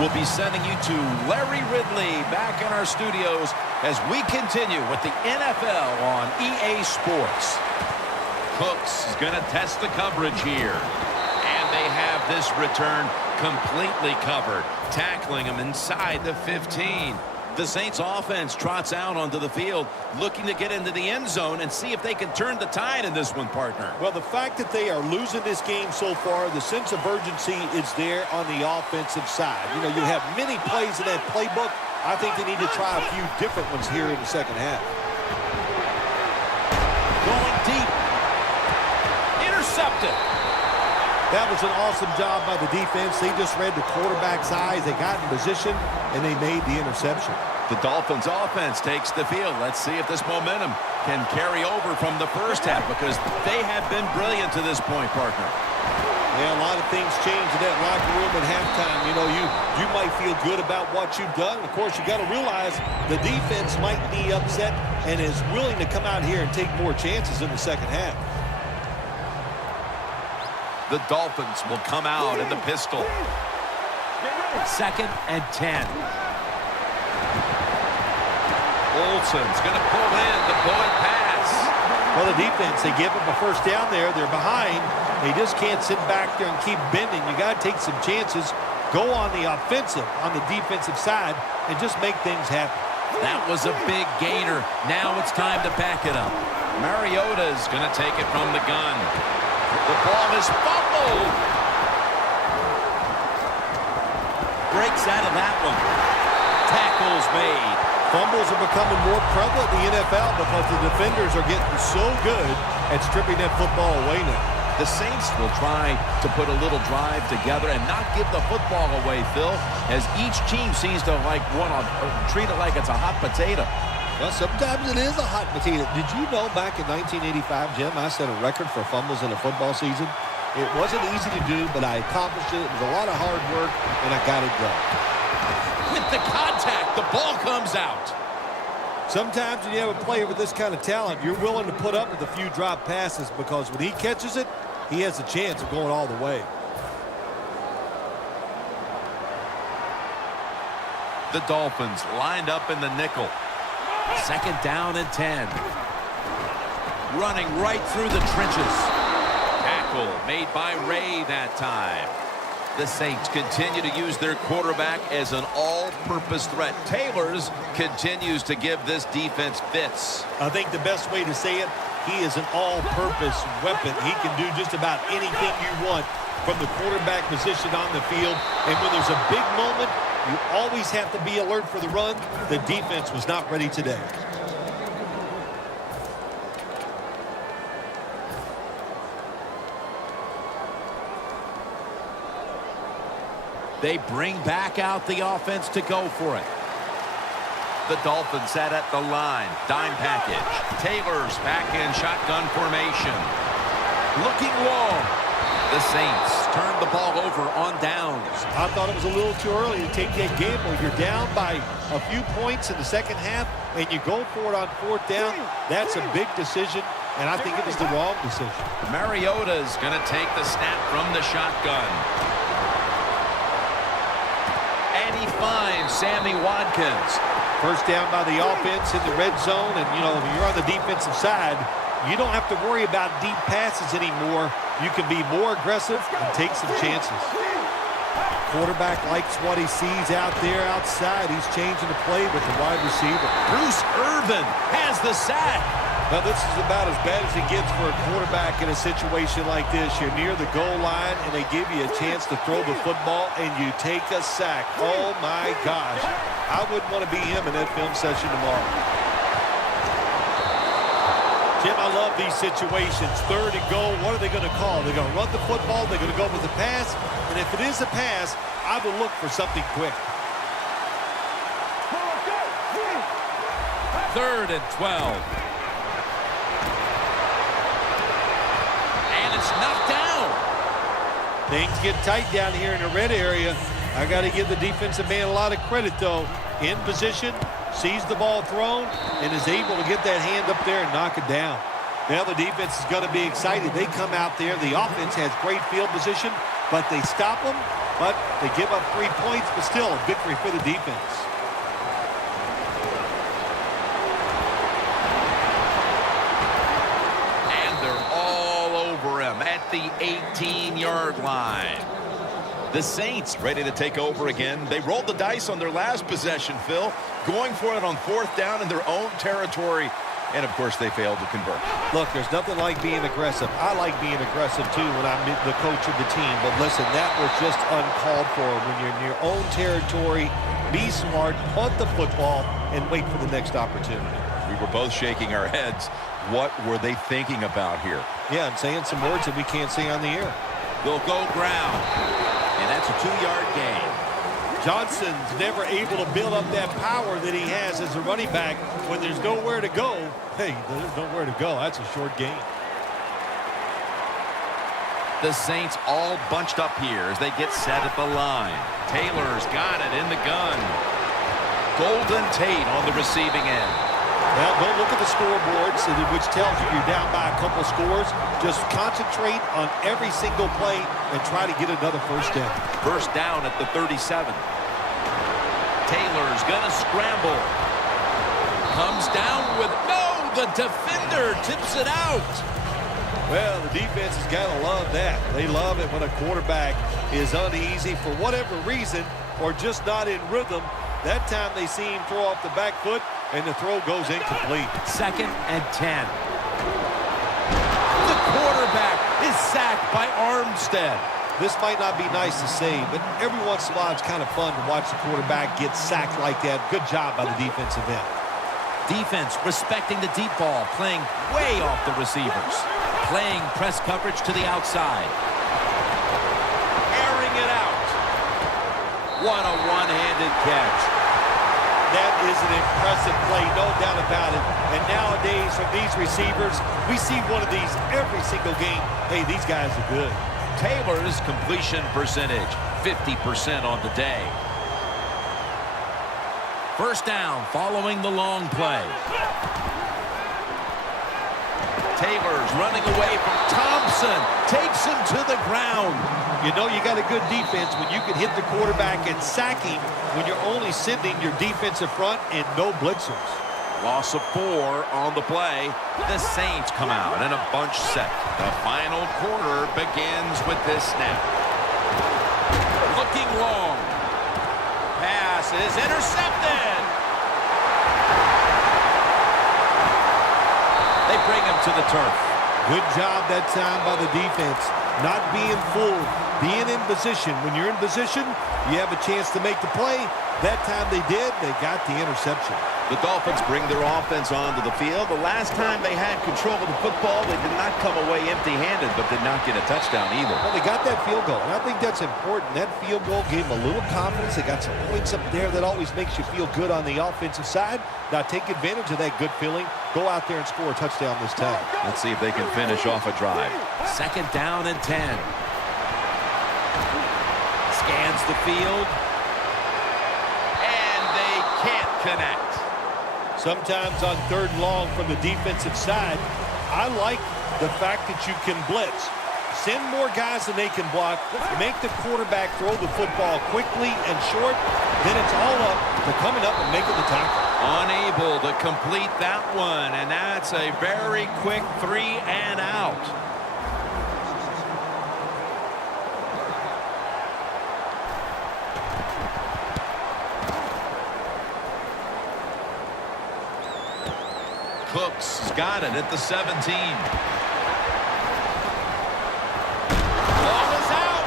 We'll be sending you to Larry Ridley back in our studios as we continue with the NFL on EA Sports. Cooks is going to test the coverage here. And they have this return completely covered, tackling him inside the 15. The Saints offense trots out onto the field, looking to get into the end zone and see if they can turn the tide in this one, partner. Well, the fact that they are losing this game so far, the sense of urgency is there on the offensive side. You know, you have many plays in that playbook. I think they need to try a few different ones here in the second half. Going deep. Intercepted. That was an awesome job by the defense. They just read the quarterback's eyes. They got in position, and they made the interception. The Dolphins offense takes the field. Let's see if this momentum can carry over from the first half, because they have been brilliant to this point, partner. Yeah, a lot of things change in that locker room at halftime. You know, you might feel good about what you've done. Of course, you got to realize the defense might be upset and is willing to come out here and take more chances in the second half. The Dolphins will come out in the pistol. 2nd and 10. Olsen's going to pull in the bullet pass. Well, the defense, they give them a first down there. They're behind. They just can't sit back there and keep bending. You got to take some chances. Go on the offensive, on the defensive side, and just make things happen. That was a big gainer. Now it's time to back it up. Mariota's going to take it from the gun. The ball is fumbled. Breaks out of that one. Tackles made. Fumbles are becoming more prevalent in the NFL because the defenders are getting so good at stripping that football away now. The Saints will try to put a little drive together and not give the football away, Phil, as each team seems to treat it like it's a hot potato. Well, sometimes it is a hot potato. Did you know back in 1985, Jim, I set a record for fumbles in a football season? It wasn't easy to do, but I accomplished it. It was a lot of hard work, and I got it done. With the contact, the ball comes out. Sometimes when you have a player with this kind of talent, you're willing to put up with a few drop passes because when he catches it, he has a chance of going all the way. The Dolphins lined up in the nickel. 2nd down and 10. Running right through the trenches. Tackle made by Ray that time. The Saints continue to use their quarterback as an all-purpose threat. Taylor's continues to give this defense fits. I think the best way to say it, he is an all-purpose weapon. He can do just about anything you want from the quarterback position on the field. And when there's a big moment, you always have to be alert for the run. The defense was not ready today. They bring back out the offense to go for it. The Dolphins set at the line. Dime package. Taylor's back in shotgun formation. Looking long. The Saints turn the ball over on downs. I thought it was a little too early to take that gamble. You're down by a few points in the second half, and you go for it on 4th down. That's a big decision, and I think it was the wrong decision. Mariota's going to take the snap from the shotgun. And he finds Sammy Watkins. First down by the offense in the red zone, and, you know, when you're on the defensive side, you don't have to worry about deep passes anymore. You can be more aggressive and take some chances. Quarterback likes what he sees out there outside. He's changing the play with the wide receiver. Bruce Irvin has the sack. Now, this is about as bad as it gets for a quarterback in a situation like this. You're near the goal line, and they give you a chance to throw the football, and you take a sack. Oh, my gosh. I wouldn't want to be him in that film session tomorrow. Jim, I love these situations. 3rd and goal, what are they going to call? They're going to run the football, they're going to go with the pass, and if it is a pass, I will look for something quick. 3rd and 12. And it's knocked down. Things get tight down here in the red area. I got to give the defensive man a lot of credit, though. In position, sees the ball thrown, and is able to get that hand up there and knock it down. Now the defense is going to be excited. They come out there. The offense has great field position, but they stop them, But they give up 3 points, but still a victory for the defense. And they're all over him at the 18-yard line. The Saints ready to take over again. They rolled the dice on their last possession, Phil, going for it on 4th down in their own territory. And, of course, they failed to convert. Look, there's nothing like being aggressive. I like being aggressive, too, when I'm the coach of the team. But, listen, that was just uncalled for. When you're in your own territory, be smart, punt the football, and wait for the next opportunity. We were both shaking our heads. What were they thinking about here? Yeah, and saying some words that we can't say on the air. They'll go ground. And that's a 2-yard gain. Johnson's never able to build up that power that he has as a running back. When there's nowhere to go, hey, there's nowhere to go. That's a short gain. The Saints all bunched up here as they get set at the line. Taylor's got it in the gun. Golden Tate on the receiving end. Well, don't look at the scoreboards, which tells you you're down by a couple scores. Just concentrate on every single play and try to get another first down. First down at the 37. Taylor's going to scramble. Comes down with the defender tips it out. Well, the defense has got to love that. They love it when a quarterback is uneasy for whatever reason or just not in rhythm. That time they see him throw off the back foot, and the throw goes incomplete. 2nd and 10. The quarterback is sacked by Armstead. This might not be nice to say, but every once in a while it's kind of fun to watch the quarterback get sacked like that. Good job by the defensive end. Defense respecting the deep ball, playing way off the receivers. Playing press coverage to the outside. Airing it out. What a one-handed catch. That is an impressive play, no doubt about it. And nowadays, from these receivers, we see one of these every single game. Hey, these guys are good. Taylor's completion percentage, 50% on the day. First down following the long play. Taylor's running away from Thompson. Takes him to the ground. You know you got a good defense when you can hit the quarterback and sack him when you're only sending your defensive front and no blitzers. Loss of 4 on the play. The Saints come out in a bunch set. The final quarter begins with this snap. Looking long. Pass is intercepted. They bring him to the turf. Good job that time by the defense. Not being fooled. Being in position. When you're in position, you have a chance to make the play. That time they did. They got the interception. The Dolphins bring their offense onto the field. The last time they had control of the football, they did not come away empty-handed, but did not get a touchdown either. Well, they got that field goal, and I think that's important. That field goal gave them a little confidence. They got some points up there that always makes you feel good on the offensive side. Now take advantage of that good feeling. Go out there and score a touchdown this time. Let's see if they can finish off a drive. 2nd down and 10. Scans the field. And they can't connect. Sometimes on 3rd and long from the defensive side, I like the fact that you can blitz. Send more guys than they can block. Make the quarterback throw the football quickly and short. Then it's all up to coming up and making the tackle. Unable to complete that one, and that's a very quick 3 and out. Cooks has got it at the 17. Ball is out.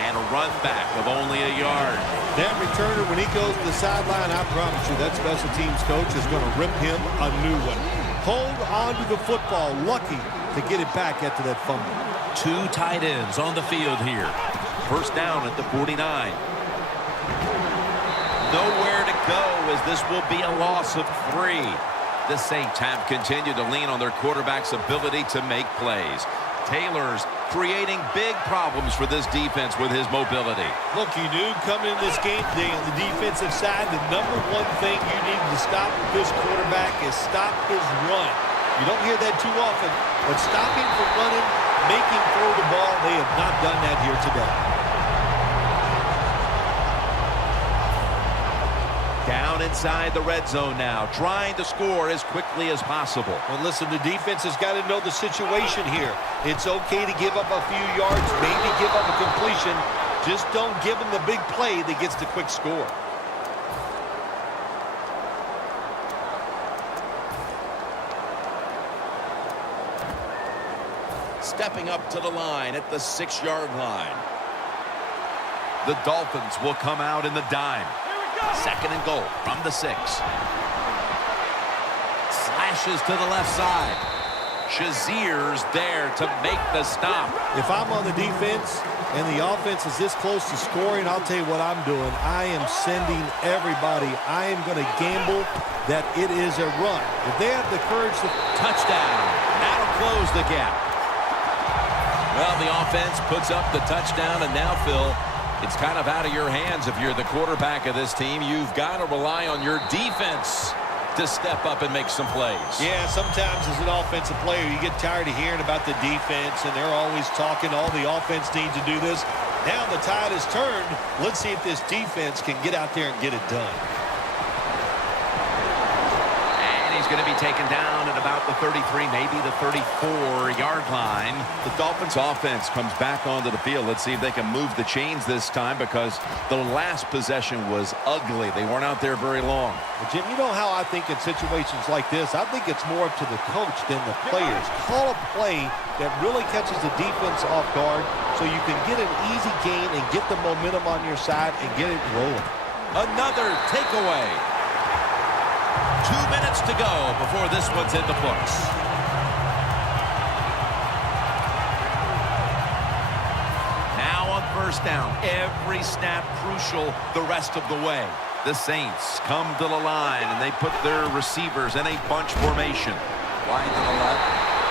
And a run back of only a yard. That returner, when he goes to the sideline, I promise you that special teams coach is going to rip him a new one. Hold on to the football, lucky to get it back after that fumble. 2 tight ends on the field here. First down at the 49. Nowhere to go as this will be a loss of 3. The Saints have continued to lean on their quarterback's ability to make plays. Taylor's creating big problems for this defense with his mobility. Look, you knew coming in this game today on the defensive side, the number one thing you need to stop with this quarterback is stop his run. You don't hear that too often, but stop him from running make him throw the ball. They have not done that here today. Down inside the red zone now, trying to score as quickly as possible. Well, listen, the defense has got to know the situation here. It's okay to give up a few yards, maybe give up a completion. Just don't give them the big play that gets the quick score. Stepping up to the line at the 6-yard line. The Dolphins will come out in the dime. 2nd and goal from the 6. Slashes to the left side. Shazier's there to make the stop. If I'm on the defense and the offense is this close to scoring, I'll tell you what I'm doing. I am sending everybody. I am going to gamble that it is a run. If they have the courage to... Touchdown. That'll close the gap. Well, the offense puts up the touchdown, and now, Phil, it's kind of out of your hands if you're the quarterback of this team. You've got to rely on your defense to step up and make some plays. Yeah, sometimes as an offensive player, you get tired of hearing about the defense, and they're always talking, all the offense needs to do this. Now the tide has turned. Let's see if this defense can get out there and get it done. And he's going to be taken down at about the 33, maybe the 34-yard line. The Dolphins offense comes back onto the field. Let's see if they can move the chains this time, because the last possession was ugly. They weren't out there very long. Well, Jim, you know how I think in situations like this, I think it's more up to the coach than the players. Call a play that really catches the defense off guard so you can get an easy gain and get the momentum on your side and get it rolling. Another takeaway. 2 minutes to go before this one's in the books. Now on 1st down, every snap crucial the rest of the way. The Saints come to the line, and they put their receivers in a bunch formation. Wide to the left,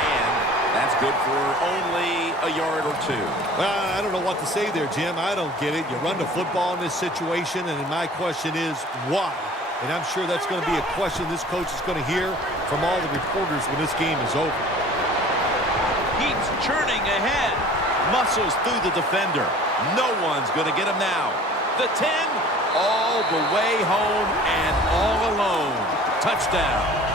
and that's good for only a yard or 2. Well, I don't know what to say there, Jim. I don't get it. You run the football in this situation, and my question is, why? And I'm sure that's going to be a question this coach is going to hear from all the reporters when this game is over. Keeps churning ahead. Muscles through the defender. No one's going to get him now. The 10, all the way home and all alone. Touchdown.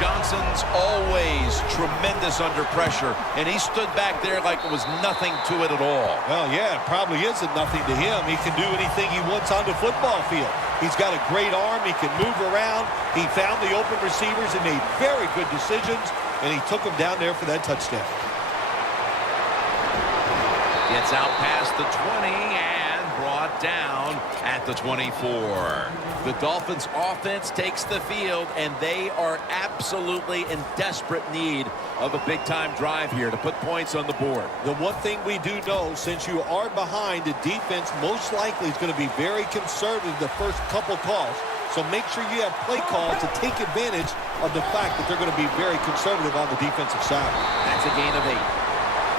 Johnson's always tremendous under pressure, and he stood back there like it was nothing to it at all. Well, yeah, it probably isn't nothing to him. He can do anything he wants on the football field. He's got a great arm. He can move around. He found the open receivers and made very good decisions, and he took them down there for that touchdown. Gets out past the 20 and brought down at the 24. The Dolphins offense takes the field, and they are absolutely in desperate need of a big-time drive here to put points on the board. The one thing we do know, since you are behind, the defense most likely is going to be very conservative the first couple calls. So make sure you have play calls to take advantage of the fact that they're going to be very conservative on the defensive side. That's a gain of 8.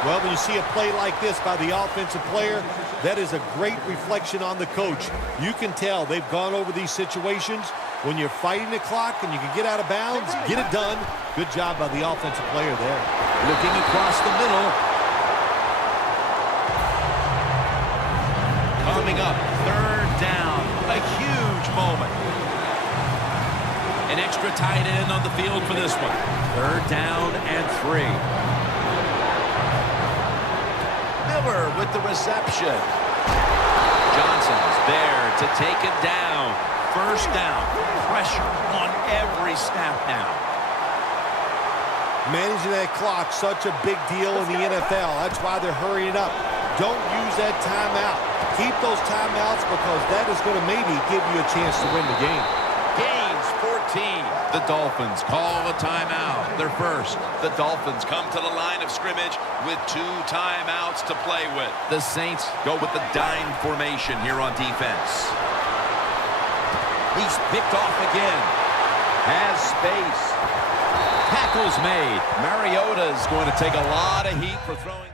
Well, when you see a play like this by the offensive player, that is a great reflection on the coach. You can tell they've gone over these situations. When you're fighting the clock and you can get out of bounds, get it done. Good job by the offensive player there. Looking across the middle. Coming up, 3rd down. A huge moment. An extra tight end on the field for this one. 3rd down and 3. Miller with the reception. Johnson's there to take it down. 1st down. Pressure on every snap now. Managing that clock, such a big deal in the NFL. That's why they're hurrying up. Don't use that timeout. Keep those timeouts, because that is going to maybe give you a chance to win the game. Gains 14. The Dolphins call a timeout. They're first. The Dolphins come to the line of scrimmage with 2 timeouts to play with. The Saints go with the dime formation here on defense. He's picked off again. Has space. Tackle's made. Mariota's going to take a lot of heat for throwing.